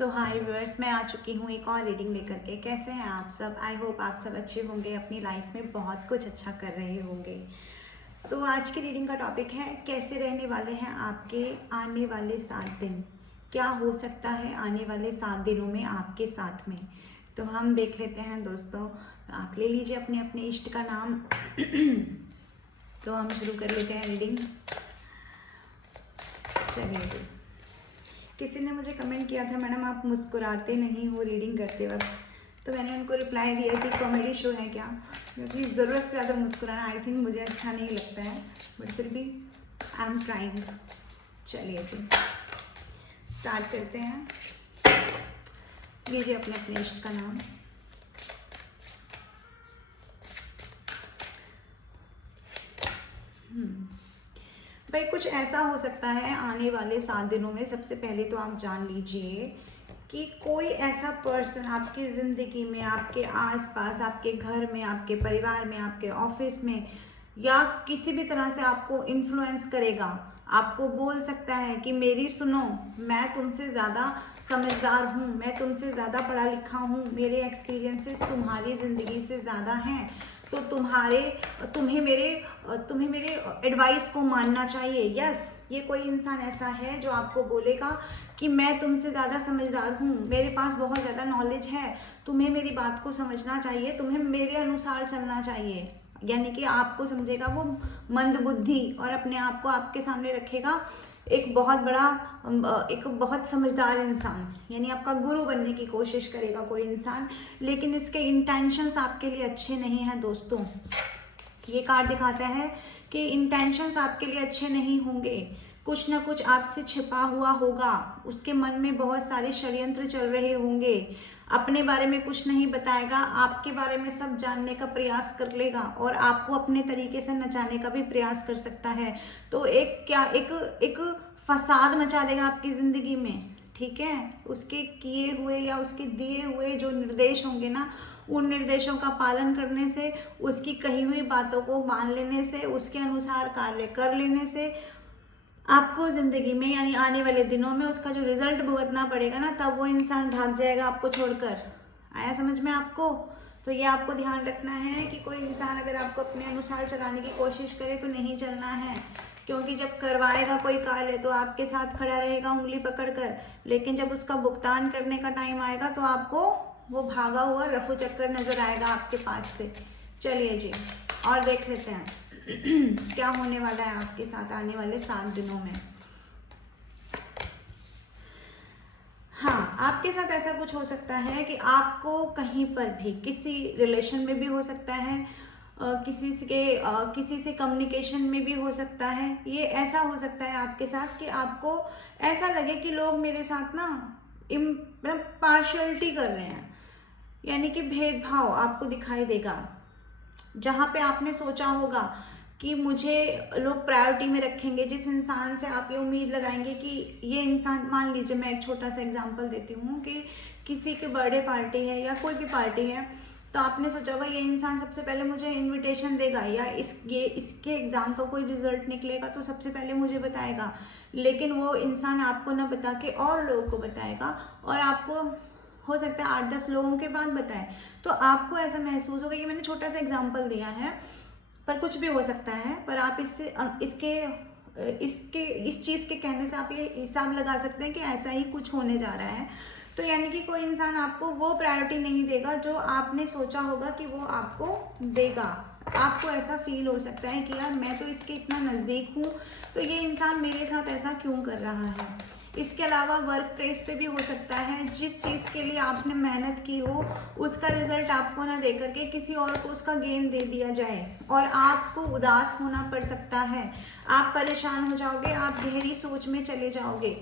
सो हाय viewers, मैं आ चुकी हूँ एक और रीडिंग लेकर के। कैसे हैं आप सब? आई होप आप सब अच्छे होंगे, अपनी लाइफ में बहुत कुछ अच्छा कर रहे होंगे। तो आज की रीडिंग का टॉपिक है कैसे रहने वाले हैं आपके आने वाले 7 दिन। क्या हो सकता है आने वाले 7 दिनों में आपके साथ में। तो हम देख लेते हैं दोस्तों। आप ले लीजिए अपने अपने इष्ट का नाम। तो हम शुरू कर लेते हैं रीडिंग। चलिए जी। किसी ने मुझे कमेंट किया था, मैडम आप मुस्कुराते नहीं हो रीडिंग करते वक्त। तो मैंने उनको रिप्लाई दिया कि कॉमेडी शो है क्या, क्योंकि ज़रूरत से ज़्यादा मुस्कुराना आई थिंक मुझे अच्छा नहीं लगता है, बट फिर भी आई एम ट्राइंग। चलिए जी स्टार्ट करते हैं। लीजिए अपने अपने इष्ट का नाम। भाई कुछ ऐसा हो सकता है आने वाले 7 दिनों में। सबसे पहले तो आप जान लीजिए कि कोई ऐसा पर्सन आपकी ज़िंदगी में, आपके आसपास, आपके घर में, आपके परिवार में, आपके ऑफिस में या किसी भी तरह से आपको इन्फ्लुएंस करेगा। आपको बोल सकता है कि मेरी सुनो, मैं तुमसे ज़्यादा समझदार हूँ, मैं तुमसे ज़्यादा पढ़ा लिखा हूँ, मेरे एक्सपीरियंसेस तुम्हारी ज़िंदगी से ज़्यादा हैं, तो तुम्हें मेरे एडवाइस को मानना चाहिए। यस, ये कोई इंसान ऐसा है जो आपको बोलेगा कि मैं तुमसे ज़्यादा समझदार हूँ, मेरे पास बहुत ज़्यादा नॉलेज है, तुम्हें मेरी बात को समझना चाहिए, तुम्हें मेरे अनुसार चलना चाहिए। यानी कि आपको समझेगा वो मंदबुद्धि और अपने आप को आपके सामने रखेगा एक बहुत बड़ा, एक बहुत समझदार इंसान, यानी आपका गुरु बनने की कोशिश करेगा कोई इंसान। लेकिन इसके इंटेंशंस आपके लिए अच्छे नहीं हैं दोस्तों। ये कार्ड दिखाता है कि इंटेंशंस आपके लिए अच्छे नहीं होंगे। कुछ ना कुछ आपसे छिपा हुआ होगा, उसके मन में बहुत सारे षड्यंत्र चल रहे होंगे। अपने बारे में कुछ नहीं बताएगा, आपके बारे में सब जानने का प्रयास कर लेगा और आपको अपने तरीके से नचाने का भी प्रयास कर सकता है। तो एक फसाद मचा देगा आपकी ज़िंदगी में, ठीक है। उसके किए हुए या उसके दिए हुए जो निर्देश होंगे ना, उन निर्देशों का पालन करने से, उसकी कही हुई बातों को मान लेने से, उसके अनुसार कार्य कर लेने से आपको ज़िंदगी में यानी आने वाले दिनों में उसका जो रिजल्ट भुगतना पड़ेगा ना, तब वो इंसान भाग जाएगा आपको छोड़कर। आया समझ में आपको? तो ये आपको ध्यान रखना है कि कोई इंसान अगर आपको अपने अनुसार चलाने की कोशिश करे तो नहीं चलना है, क्योंकि जब करवाएगा कोई कार्य तो आपके साथ खड़ा रहेगा उंगली पकड़कर, लेकिन जब उसका भुगतान करने का टाइम आएगा तो आपको वो भागा हुआ रफू चक्कर नजर आएगा आपके पास से। चलिए जी और देख लेते हैं क्या होने वाला है आपके साथ आने वाले 7 दिनों में। हाँ, आपके साथ ऐसा कुछ हो सकता है कि आपको कहीं पर भी, किसी रिलेशन में भी हो सकता है, किसी से कम्युनिकेशन में भी हो सकता है। ये ऐसा हो सकता है आपके साथ कि आपको ऐसा लगे कि लोग मेरे साथ ना मतलब पार्शियलिटी कर रहे हैं, यानी कि भेदभाव आपको दिखाई देगा। जहाँ पे आपने सोचा होगा कि मुझे लोग प्रायोरिटी में रखेंगे, जिस इंसान से आप ये उम्मीद लगाएंगे कि ये इंसान, मान लीजिए मैं एक छोटा सा एग्जांपल देती हूँ कि किसी की बर्थडे पार्टी है या कोई भी पार्टी है, तो आपने सोचा होगा ये इंसान सबसे पहले मुझे इनविटेशन देगा, या इसके एग्ज़ाम का कोई रिजल्ट निकलेगा तो सबसे पहले मुझे बताएगा। लेकिन वो इंसान आपको ना बता के और लोगों को बताएगा, और आपको हो सकता है 8-10 लोगों के बाद बताए, तो आपको ऐसा महसूस होगा। कि मैंने छोटा सा एग्जांपल दिया है, पर कुछ भी हो सकता है। पर आप इस चीज़ के कहने से आप ये हिसाब लगा सकते हैं कि ऐसा ही कुछ होने जा रहा है। तो यानी कि कोई इंसान आपको वो प्रायोरिटी नहीं देगा जो आपने सोचा होगा कि वो आपको देगा। आपको ऐसा फील हो सकता है कि यार मैं तो इसके इतना नज़दीक हूँ, तो ये इंसान मेरे साथ ऐसा क्यों कर रहा है। इसके अलावा वर्क प्लेस पे भी हो सकता है, जिस चीज़ के लिए आपने मेहनत की हो उसका रिजल्ट आपको ना दे करके किसी और को उसका गेन दे दिया जाए और आपको उदास होना पड़ सकता है। आप परेशान हो जाओगे, आप गहरी सोच में चले जाओगे।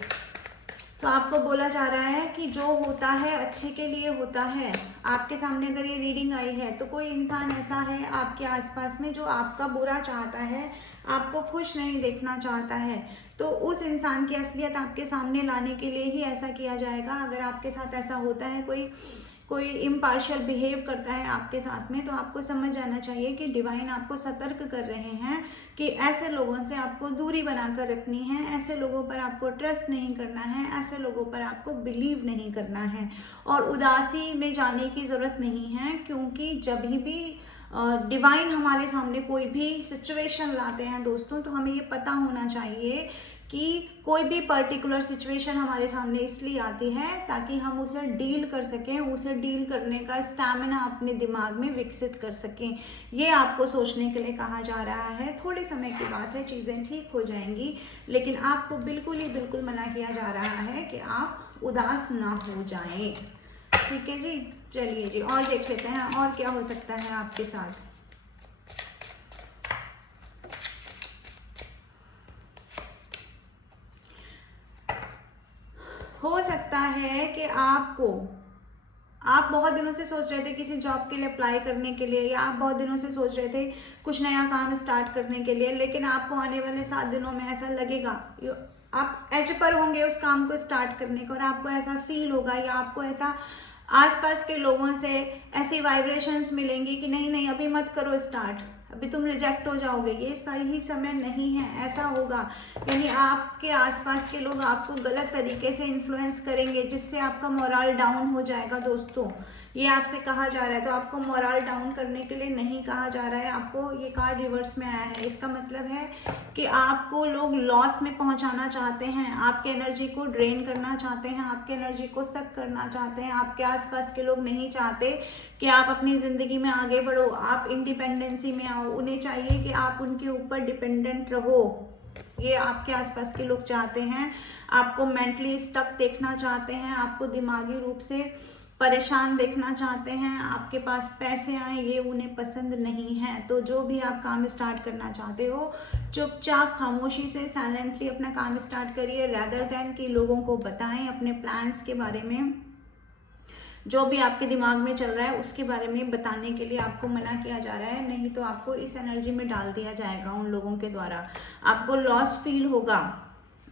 तो आपको बोला जा रहा है कि जो होता है अच्छे के लिए होता है। आपके सामने अगर ये रीडिंग आई है तो कोई इंसान ऐसा है आपके आसपास में जो आपका बुरा चाहता है, आपको खुश नहीं देखना चाहता है। तो उस इंसान की असलियत आपके सामने लाने के लिए ही ऐसा किया जाएगा। अगर आपके साथ ऐसा होता है कोई कोई इम्पार्शियल बिहेव करता है आपके साथ में, तो आपको समझ जाना चाहिए कि डिवाइन आपको सतर्क कर रहे हैं कि ऐसे लोगों से आपको दूरी बनाकर रखनी है, ऐसे लोगों पर आपको ट्रस्ट नहीं करना है, ऐसे लोगों पर आपको बिलीव नहीं करना है और उदासी में जाने की ज़रूरत नहीं है। क्योंकि जब भी डिवाइन हमारे सामने कोई भी सिचुएशन लाते हैं दोस्तों, तो हमें ये पता होना चाहिए कि कोई भी पर्टिकुलर सिचुएशन हमारे सामने इसलिए आती है ताकि हम उसे डील कर सकें, उसे डील करने का स्टैमिना अपने दिमाग में विकसित कर सकें। ये आपको सोचने के लिए कहा जा रहा है। थोड़े समय की बात है, चीज़ें ठीक हो जाएंगी, लेकिन आपको बिल्कुल मना किया जा रहा है कि आप उदास ना हो जाएं। ठीक है जी, चलिए जी और देख लेते हैं और क्या हो सकता है आपके साथ। हो सकता है कि आप बहुत दिनों से सोच रहे थे किसी जॉब के लिए अप्लाई करने के लिए, या आप बहुत दिनों से सोच रहे थे कुछ नया काम स्टार्ट करने के लिए, लेकिन आपको आने वाले 7 दिनों में ऐसा लगेगा, आप एज पर होंगे उस काम को स्टार्ट करने का, और आपको ऐसा फील होगा या आपको ऐसा आसपास के लोगों से ऐसी वाइब्रेशंस मिलेंगी कि नहीं नहीं अभी मत करो स्टार्ट, अभी तुम रिजेक्ट हो जाओगे, ये सही समय नहीं है, ऐसा होगा। यानी आपके आसपास के लोग आपको गलत तरीके से इन्फ्लुएंस करेंगे, जिससे आपका मोरल डाउन हो जाएगा दोस्तों। ये आपसे कहा जा रहा है, तो आपको मोरल डाउन करने के लिए नहीं कहा जा रहा है। आपको ये कार्ड रिवर्स में आया है, इसका मतलब है कि आपको लोग लॉस में पहुंचाना चाहते हैं, आपके एनर्जी को ड्रेन करना चाहते हैं, आपके एनर्जी को सक करना चाहते हैं। आपके आसपास के लोग नहीं चाहते कि आप अपनी ज़िंदगी में आगे बढ़ो, आप इंडिपेंडेंसी में आओ। उन्हें चाहिए कि आप उनके ऊपर डिपेंडेंट रहो। ये आपके आसपास के लोग चाहते हैं। आपको मेंटली स्टक देखना चाहते हैं, आपको दिमागी रूप से परेशान देखना चाहते हैं, आपके पास पैसे आए ये उन्हें पसंद नहीं है। तो जो भी आप काम स्टार्ट करना चाहते हो, चुपचाप खामोशी से साइलेंटली अपना काम स्टार्ट करिए, रैदर देन कि लोगों को बताएं अपने प्लान्स के बारे में। जो भी आपके दिमाग में चल रहा है उसके बारे में बताने के लिए आपको मना किया जा रहा है, नहीं तो आपको इस एनर्जी में डाल दिया जाएगा उन लोगों के द्वारा। आपको लॉस फील होगा,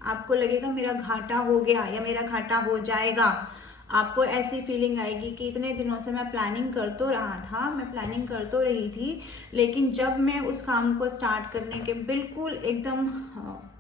आपको लगेगा मेरा घाटा हो गया या मेरा घाटा हो जाएगा। आपको ऐसी फीलिंग आएगी कि इतने दिनों से मैं प्लानिंग कर तो रहा था, मैं प्लानिंग कर तो रही थी, लेकिन जब मैं उस काम को स्टार्ट करने के बिल्कुल एकदम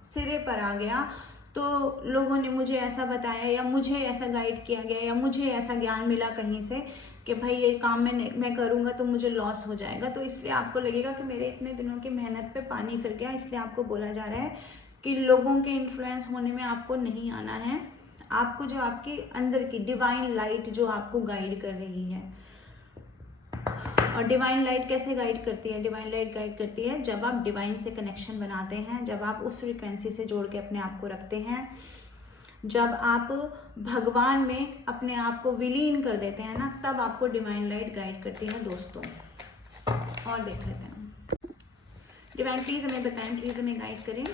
सिरे पर आ गया, तो लोगों ने मुझे ऐसा बताया या मुझे ऐसा गाइड किया गया या मुझे ऐसा ज्ञान मिला कहीं से कि भाई ये काम मैं करूँगा तो मुझे लॉस हो जाएगा। तो इसलिए आपको लगेगा कि मेरे इतने दिनों की मेहनत पे पानी फिर गया। इसलिए आपको बोला जा रहा है कि लोगों के इन्फ्लुएंस होने में आपको नहीं आना है। आपको जो आपकी अंदर की डिवाइन लाइट जो आपको गाइड कर रही है। और डिवाइन लाइट कैसे गाइड करती है? डिवाइन लाइट गाइड करती है जब आप डिवाइन से कनेक्शन बनाते हैं, जब आप उस फ्रीक्वेंसी से जोड़ के अपने आप को रखते हैं, जब आप भगवान में अपने आप को विलीन कर देते हैं ना, तब आपको डिवाइन लाइट गाइड करती है दोस्तों। और देख लेते हैं डिवाइन प्लीज हमें बताएं, प्लीज हमें गाइड करें।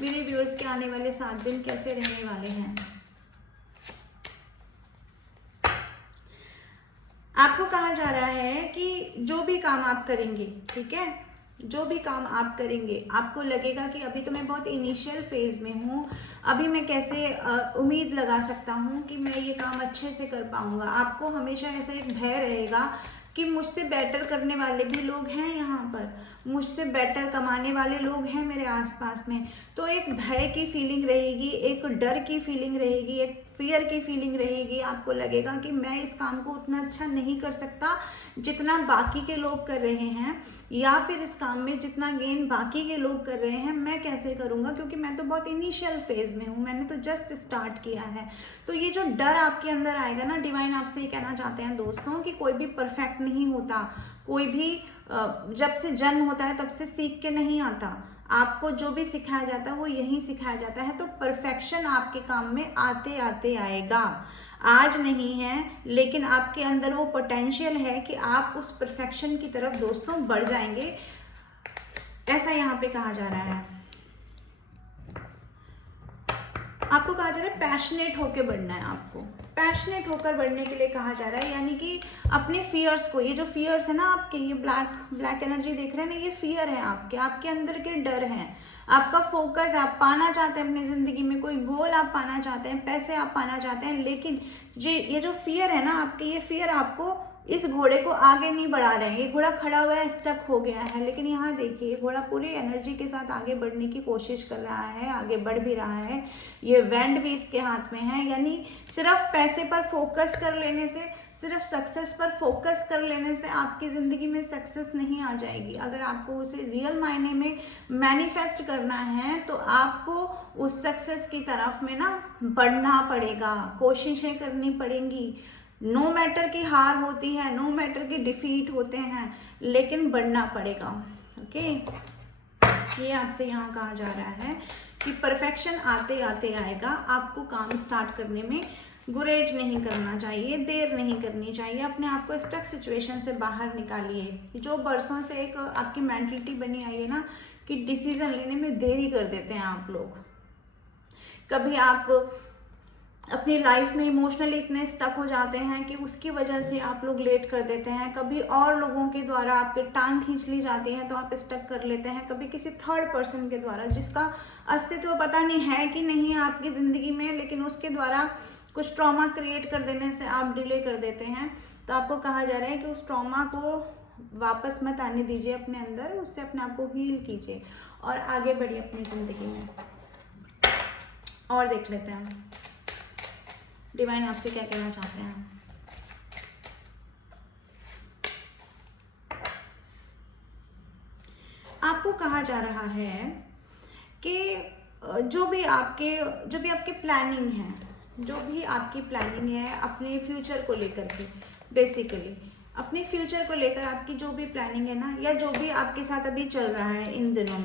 मेरे व्यूअर्स के आने वाले 7 दिन कैसे रहने वाले हैं? आपको कहा जा रहा है कि जो भी काम आप करेंगे, ठीक है, जो भी काम आप करेंगे, आपको लगेगा कि अभी तो मैं बहुत इनिशियल फेज में हूँ, अभी मैं कैसे उम्मीद लगा सकता हूँ कि मैं ये काम अच्छे से कर पाऊँगा। आपको हमेशा ऐसा एक भय रहेगा कि मुझसे बेटर करने वाले भी लोग हैं यहाँ पर, मुझसे बेटर कमाने वाले लोग हैं मेरे आसपास में। तो एक भय की फीलिंग रहेगी, एक डर की फीलिंग रहेगी, एक फियर की फीलिंग रहेगी। आपको लगेगा कि मैं इस काम को उतना अच्छा नहीं कर सकता जितना बाकी के लोग कर रहे हैं, या फिर इस काम में जितना गेन बाकी के लोग कर रहे हैं मैं कैसे करूँगा, क्योंकि मैं तो बहुत इनिशियल फेज में हूँ, मैंने तो जस्ट स्टार्ट किया है। तो ये जो डर आपके अंदर आएगा ना, डिवाइन आपसे ये कहना चाहते हैं दोस्तों कि कोई भी परफेक्ट नहीं होता, कोई भी जब से जन्म होता है तब से सीख के नहीं आता। आपको जो भी सिखाया जाता है वो यही सिखाया जाता है। तो परफेक्शन आपके काम में आते आते आएगा, आज नहीं है, लेकिन आपके अंदर वो पोटेंशियल है कि आप उस परफेक्शन की तरफ दोस्तों बढ़ जाएंगे, ऐसा यहाँ पे कहा जा रहा है। आपको कहा जा रहा है पैशनेट होकर बढ़ना है, आपको पैशनेट होकर बढ़ने के लिए कहा जा रहा है। यानी कि अपने फियर्स को, ये जो फियर्स है ना आपके, ये ब्लैक एनर्जी देख रहे हैं ना, ये फियर है आपके अंदर के डर हैं। आपका फोकस, आप पाना चाहते हैं अपनी ज़िंदगी में, कोई गोल आप पाना चाहते हैं, पैसे आप पाना चाहते हैं, लेकिन ये जो फियर है ना आपके, ये फियर आपको इस घोड़े को आगे नहीं बढ़ा रहे हैं। ये घोड़ा खड़ा हुआ है, स्टक हो गया है, लेकिन यहाँ देखिए घोड़ा पूरी एनर्जी के साथ आगे बढ़ने की कोशिश कर रहा है, आगे बढ़ भी रहा है। ये वैंड भी इसके हाथ में है। यानी सिर्फ पैसे पर फोकस कर लेने से, सिर्फ सक्सेस पर फोकस कर लेने से आपकी ज़िंदगी में सक्सेस नहीं आ जाएगी। अगर आपको उसे रियल मायने में मैनिफेस्ट करना है तो आपको उस सक्सेस की तरफ में ना बढ़ना पड़ेगा, कोशिशें करनी पड़ेंगी। नो मैटर की हार होती है, नो मैटर की डिफीट होते हैं, लेकिन बढ़ना पड़ेगा। ओके, ये आपसे यहाँ कहा जा रहा है कि परफेक्शन आते आते आएगा। आपको काम स्टार्ट करने में गुरेज नहीं करना चाहिए, देर नहीं करनी चाहिए। अपने आप को स्टक सिचुएशन से बाहर निकालिए। जो बरसों से एक आपकी मेंटलिटी बनी आई है ना कि डिसीजन लेने में देरी कर देते हैं आप लोग। कभी आप अपनी लाइफ में इमोशनली इतने स्टक हो जाते हैं कि उसकी वजह से आप लोग लेट कर देते हैं। कभी और लोगों के द्वारा आपके टांग खींच ली जाती है तो आप स्टक कर लेते हैं। कभी किसी थर्ड पर्सन के द्वारा, जिसका अस्तित्व पता नहीं है कि नहीं है आपकी ज़िंदगी में, लेकिन उसके द्वारा कुछ ट्रॉमा क्रिएट कर देने से आप डिले कर देते हैं। तो आपको कहा जा रहा है कि उस ट्रॉमा को वापस मत आने दीजिए अपने अंदर, उससे अपने आप को हील कीजिए और आगे बढ़िए अपनी ज़िंदगी में। और देख लेते हैं डिवाइन आपसे क्या कहना चाहते हैं। आपको कहा जा रहा है कि जो भी आपकी प्लानिंग है, जो भी आपकी प्लानिंग है अपने फ्यूचर को लेकर के, बेसिकली अपने फ्यूचर को लेकर आपकी जो भी प्लानिंग है ना, या जो भी आपके साथ अभी चल रहा है इन दिनों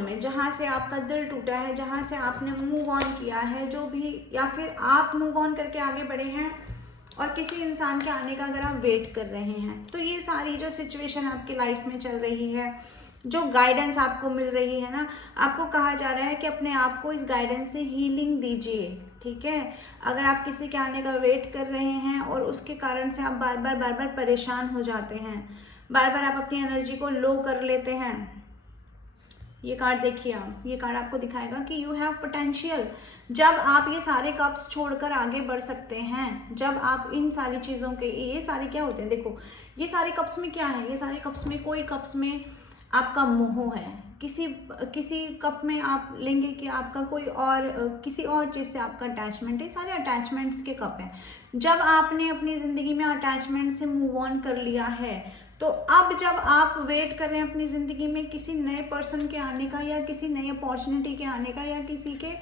में जहाँ से आपका दिल टूटा है, जहाँ से आपने मूव ऑन किया है, जो भी, या फिर आप मूव ऑन करके आगे बढ़े हैं और किसी इंसान के आने का अगर आप वेट कर रहे हैं, तो ये सारी जो सिचुएशन आपकी लाइफ में चल रही है, जो गाइडेंस आपको मिल रही है ना, आपको कहा जा रहा है कि अपने आप को इस गाइडेंस से हीलिंग दीजिए। ठीक है, अगर आप किसी के आने का वेट कर रहे हैं और उसके कारण से आप बार बार परेशान हो जाते हैं, बार बार आप अपनी एनर्जी को लो कर लेते हैं, ये कार्ड देखिए आप, ये कार्ड आपको दिखाएगा कि यू हैव पोटेंशियल। जब आप ये सारे कप्स छोड़कर आगे बढ़ सकते हैं, जब आप इन सारी चीज़ों के, ये सारे क्या होते हैं, देखो ये सारे कप्स में क्या है, ये सारे कप्स में, कोई कप्स में आपका मोह है, किसी कप में आप लेंगे कि आपका कोई और किसी और चीज़ से आपका अटैचमेंट है, सारे अटैचमेंट्स के कप हैं। जब आपने अपनी ज़िंदगी में अटैचमेंट से मूव ऑन कर लिया है, तो अब जब आप वेट कर रहे हैं अपनी ज़िंदगी में किसी नए पर्सन के आने का, या किसी नई अपॉर्चुनिटी के आने का, या किसी के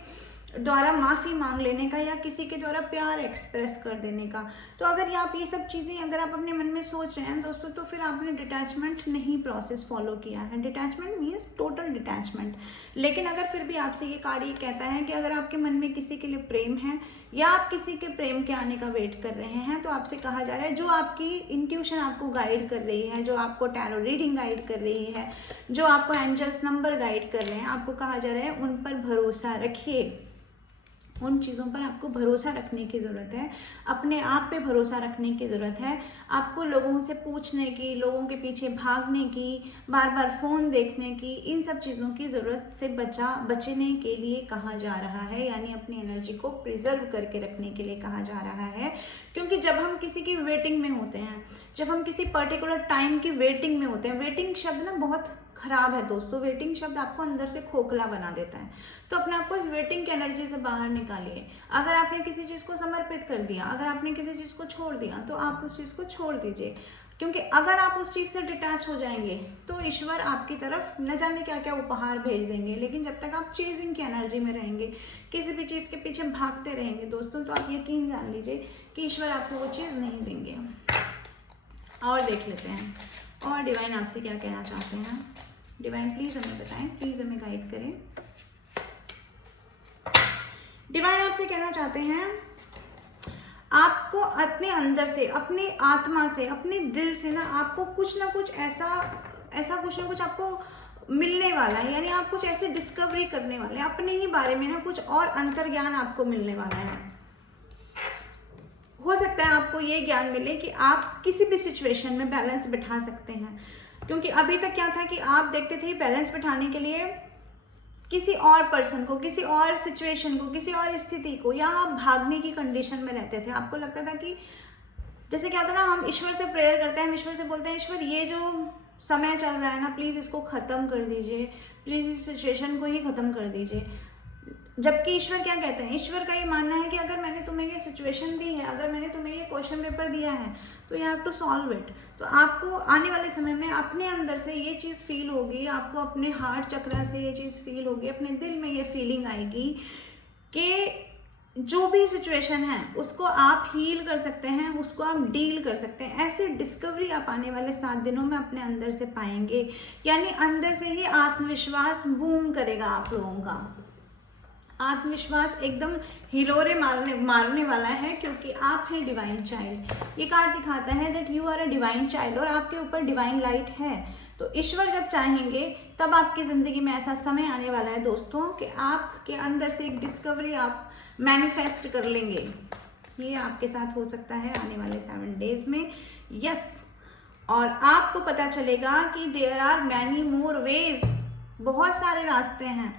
द्वारा माफ़ी मांग लेने का, या किसी के द्वारा प्यार एक्सप्रेस कर देने का, तो अगर आप ये सब चीज़ें अगर आप अपने मन में सोच रहे हैं दोस्तों, तो फिर आपने डिटैचमेंट नहीं प्रोसेस फॉलो किया है। Detachment means total detachment. लेकिन अगर फिर भी आपसे ये कार्ड ये कहता है कि अगर आपके मन में किसी के लिए प्रेम है, या आप किसी के प्रेम के आने का वेट कर रहे हैं, तो आपसे कहा जा रहा है जो आपकी इंट्यूशन आपको गाइड कर रही है, जो आपको टैरो रीडिंग गाइड कर रही है, जो आपको एंजल्स नंबर गाइड कर रहे हैं, आपको कहा जा रहा है उन पर भरोसा रखिए। उन चीज़ों पर आपको भरोसा रखने की ज़रूरत है, अपने आप पे भरोसा रखने की ज़रूरत है। आपको लोगों से पूछने की, लोगों के पीछे भागने की, बार बार फ़ोन देखने की, इन सब चीज़ों की ज़रूरत से बचने के लिए कहा जा रहा है, यानी अपनी एनर्जी को प्रिजर्व करके रखने के लिए कहा जा रहा है। क्योंकि जब हम किसी की वेटिंग में होते हैं, जब हम किसी पर्टिकुलर टाइम की वेटिंग में होते हैं, वेटिंग शब्द ना बहुत खराब है दोस्तों, वेटिंग शब्द आपको अंदर से खोखला बना देता है। तो अपने आप को इस वेटिंग की एनर्जी से बाहर निकालिए। अगर आपने किसी चीज़ को समर्पित कर दिया, अगर आपने किसी चीज़ को छोड़ दिया, तो आप उस चीज़ को छोड़ दीजिए। क्योंकि अगर आप उस चीज़ से डिटैच हो जाएंगे तो ईश्वर आपकी तरफ न जाने क्या क्या उपहार भेज देंगे। लेकिन जब तक आप चेजिंग की एनर्जी में रहेंगे, किसी भी चीज़ के पीछे भागते रहेंगे दोस्तों, तो आप यकीन जान लीजिए कि ईश्वर आपको वो चीज़ नहीं देंगे। और देख लेते हैं और डिवाइन आपसे क्या कहना चाहते हैं। डिवाइन प्लीज़ हमें बताएं, प्लीज़ हमें गाइड करें। डिवाइन आपसे कहना चाहते हैं आपको अपने अंदर से, अपनी आत्मा से, अपने दिल से ना आपको कुछ ना कुछ ऐसा कुछ ना कुछ आपको मिलने वाला है। यानी आप कुछ ऐसे डिस्कवरी करने वाले हैं अपने ही बारे में ना, कुछ और अंतर्ज्ञान आपको मिलने वाला है। हो सकता है आपको ये ज्ञान मिले कि आप किसी भी सिचुएशन में बैलेंस बिठा सकते हैं। क्योंकि अभी तक क्या था कि आप देखते थे बैलेंस बिठाने के लिए किसी और पर्सन को, किसी और सिचुएशन को, किसी और स्थिति को, या आप भागने की कंडीशन में रहते थे। आपको लगता था कि जैसे क्या होता है ना, हम ईश्वर से प्रेयर करते हैं, हम ईश्वर से बोलते हैं ईश्वर ये जो समय चल रहा है ना, प्लीज़ इसको ख़त्म कर दीजिए, प्लीज़ इस सिचुएशन को ही ख़त्म कर दीजिए। जबकि ईश्वर क्या कहते हैं, ईश्वर का ये मानना है कि अगर मैंने तुम्हें ये सिचुएशन दी है, अगर मैंने तुम्हें ये क्वेश्चन पेपर दिया है, तो you have to solve it. तो आपको आने वाले समय में अपने अंदर से ये चीज़ फील होगी, आपको अपने हार्ट चक्र से ये चीज़ फील होगी, अपने दिल में ये फीलिंग आएगी कि जो भी सिचुएशन है उसको आप हील कर सकते हैं, उसको आप डील कर सकते हैं। ऐसी डिस्कवरी आप आने वाले 7 दिनों में अपने अंदर से पाएंगे, यानी अंदर से ही आत्मविश्वास बूम करेगा आप लोगों का। आत्मविश्वास एकदम हिलोरे मारने वाला है, क्योंकि आप हैं डिवाइन चाइल्ड। ये कार्ड दिखाता है that you are a divine child, और आपके ऊपर डिवाइन लाइट है। तो ईश्वर जब चाहेंगे तब आपकी ज़िंदगी में ऐसा समय आने वाला है दोस्तों कि आपके अंदर से एक डिस्कवरी आप मैनिफेस्ट कर लेंगे। ये आपके साथ हो सकता है आने वाले 7 डेज में। यस, और आपको पता चलेगा कि there are many more ways, बहुत सारे रास्ते हैं।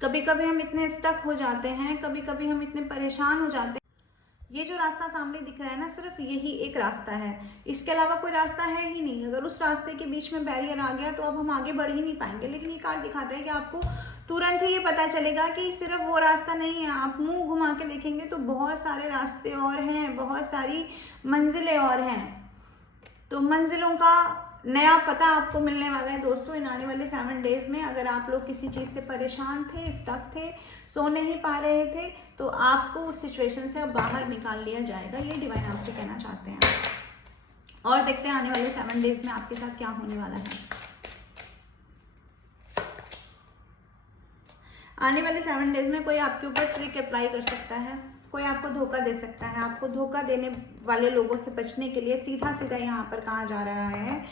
कभी कभी हम इतने स्टक हो जाते हैं, कभी कभी हम इतने परेशान हो जाते हैं। ये जो रास्ता सामने दिख रहा है ना, सिर्फ यही एक रास्ता है, इसके अलावा कोई रास्ता है ही नहीं। अगर उस रास्ते के बीच में बैरियर आ गया तो अब हम आगे बढ़ ही नहीं पाएंगे। लेकिन ये कार्ड दिखाता है कि आपको तुरंत ही ये पता चलेगा कि सिर्फ वो रास्ता नहीं है। आप मुंह घुमा के देखेंगे तो बहुत सारे रास्ते और हैं, बहुत सारी मंजिलें और हैं। तो मंजिलों का नया पता आपको मिलने वाला है दोस्तों इन आने वाले 7 डेज में। अगर आप लोग किसी चीज़ से परेशान थे, स्टक थे, सो नहीं पा रहे थे, तो आपको उस सिचुएशन से अब बाहर निकाल लिया जाएगा, ये डिवाइन आपसे कहना चाहते हैं। और देखते हैं आने वाले 7 डेज में आपके साथ क्या होने वाला है। आने वाले 7 डेज में कोई आपके ऊपर ट्रिक अप्लाई कर सकता है, कोई आपको धोखा दे सकता है। आपको धोखा देने वाले लोगों से बचने के लिए सीधा सीधा यहाँ पर कहा जा रहा है,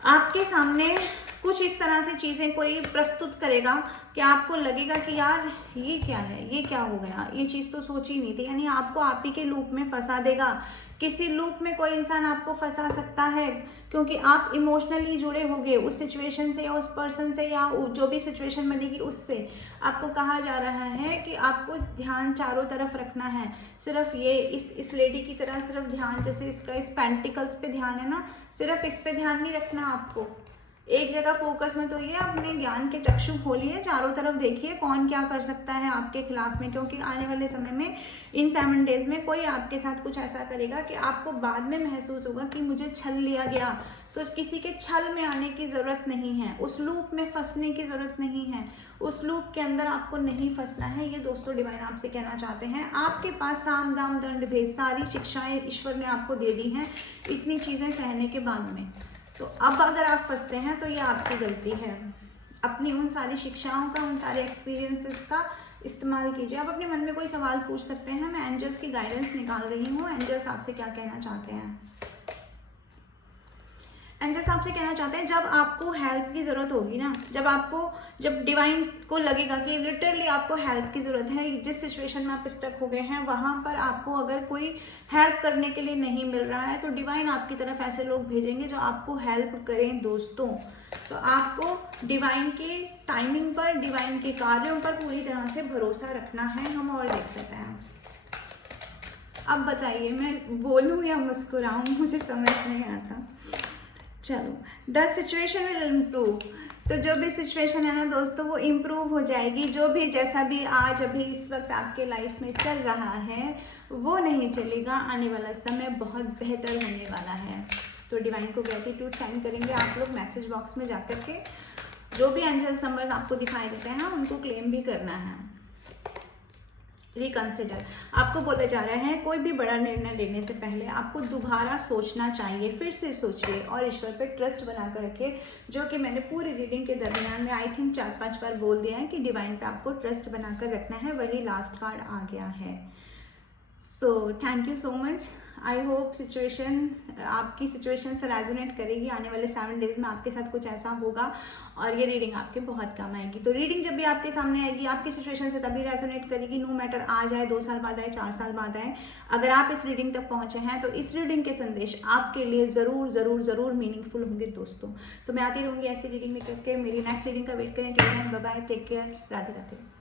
आपके सामने कुछ इस तरह से चीज़ें कोई प्रस्तुत करेगा कि आपको लगेगा कि यार ये क्या है, ये क्या हो गया, ये चीज़ तो सोची नहीं थी। यानी आपको आप ही के लूप में फंसा देगा। किसी लूप में कोई इंसान आपको फंसा सकता है, क्योंकि आप इमोशनली जुड़े होंगे उस सिचुएशन से या उस पर्सन से, या जो भी सिचुएशन बनेगी उससे। आपको कहा जा रहा है कि आपको ध्यान चारों तरफ रखना है। सिर्फ ये इस लेडी की तरह सिर्फ ध्यान, जैसे इसका इस पेंटिकल्स पे ध्यान है ना, सिर्फ इस पे ध्यान नहीं रखना आपको, एक जगह फोकस में। तो ये अपने ज्ञान के चक्षु खोलिए, चारों तरफ देखिए कौन क्या कर सकता है आपके खिलाफ में, क्योंकि आने वाले समय में इन 7 डेज में कोई आपके साथ कुछ ऐसा करेगा कि आपको बाद में महसूस होगा कि मुझे छल लिया गया। तो किसी के छल में आने की ज़रूरत नहीं है, उस लूप में फंसने की ज़रूरत नहीं है, उस लूप के अंदर आपको नहीं फंसना है। ये दोस्तों डिवाइन आपसे कहना चाहते हैं। आपके पास साम दाम दंड भेद सारी शिक्षाएं ईश्वर ने आपको दे दी हैं इतनी चीज़ें सहने के बाद में। तो अब अगर आप फंसते हैं तो ये आपकी गलती है। अपनी उन सारी शिक्षाओं का, उन सारे एक्सपीरियंसेस का इस्तेमाल कीजिए। आप अपने मन में कोई सवाल पूछ सकते हैं। मैं एंजल्स की गाइडेंस निकाल रही हूँ, एंजल्स आपसे क्या कहना चाहते हैं। एंजल्स आपसे कहना चाहते हैं जब आपको हेल्प की ज़रूरत होगी ना, जब डिवाइन को लगेगा कि लिटरली आपको हेल्प की ज़रूरत है, जिस सिचुएशन में आप स्टक हो गए हैं वहाँ पर आपको अगर कोई हेल्प करने के लिए नहीं मिल रहा है, तो डिवाइन आपकी तरफ ऐसे लोग भेजेंगे जो आपको हेल्प करें दोस्तों। तो आपको डिवाइन के टाइमिंग पर, डिवाइन के कार्यों पर पूरी तरह से भरोसा रखना है। हम और देख लेते हैं। अब बताइए मैं बोलूँ या मुस्कुराऊँ, मुझे समझ नहीं आता। चलो, द सिचुएशन विल इम्प्रूव। तो जो भी सिचुएशन है ना दोस्तों वो इम्प्रूव हो जाएगी। जो भी जैसा भी आज अभी इस वक्त आपके लाइफ में चल रहा है वो नहीं चलेगा। आने वाला समय बहुत बेहतर होने वाला है। तो डिवाइन को ग्रेटिट्यूड साइन करेंगे आप लोग मैसेज बॉक्स में जाकर के। जो भी एंजल नंबर्स आपको दिखाई देते हैं उनको क्लेम भी करना है। रिकंसिडर आपको बोला जा रहा है कोई भी बड़ा निर्णय लेने से पहले आपको दोबारा सोचना चाहिए, फिर से सोचिए और ईश्वर पे ट्रस्ट बना कर रखिए। जो कि मैंने पूरी रीडिंग के दरमियान में आई थिंक 4-5 बार बोल दिया है कि डिवाइन पे आपको ट्रस्ट बनाकर रखना है। वही लास्ट कार्ड आ गया है। So thank you so much. I hope situation आपकी सिचुएशन से रेजोनेट करेगी। आने वाले 7 डेज में आपके साथ कुछ ऐसा होगा और ये रीडिंग आपके बहुत काम आएगी। तो रीडिंग जब भी आपके सामने आएगी आपकी सिचुएशन से तभी रेजोनेट करेगी, नो मैटर आ जाए 2 साल बाद आए 4 साल बाद आए। अगर आप इस रीडिंग तक पहुंचे हैं तो इस रीडिंग के संदेश आपके लिए ज़रूर ज़रूर ज़रूर मीनिंगफुल होंगे दोस्तों। तो मैं आती रहूँगी ऐसी रीडिंग में करके। मेरी नेक्स्ट रीडिंग का वेट करें। Till then bye bye, take care, Radhe Radhe.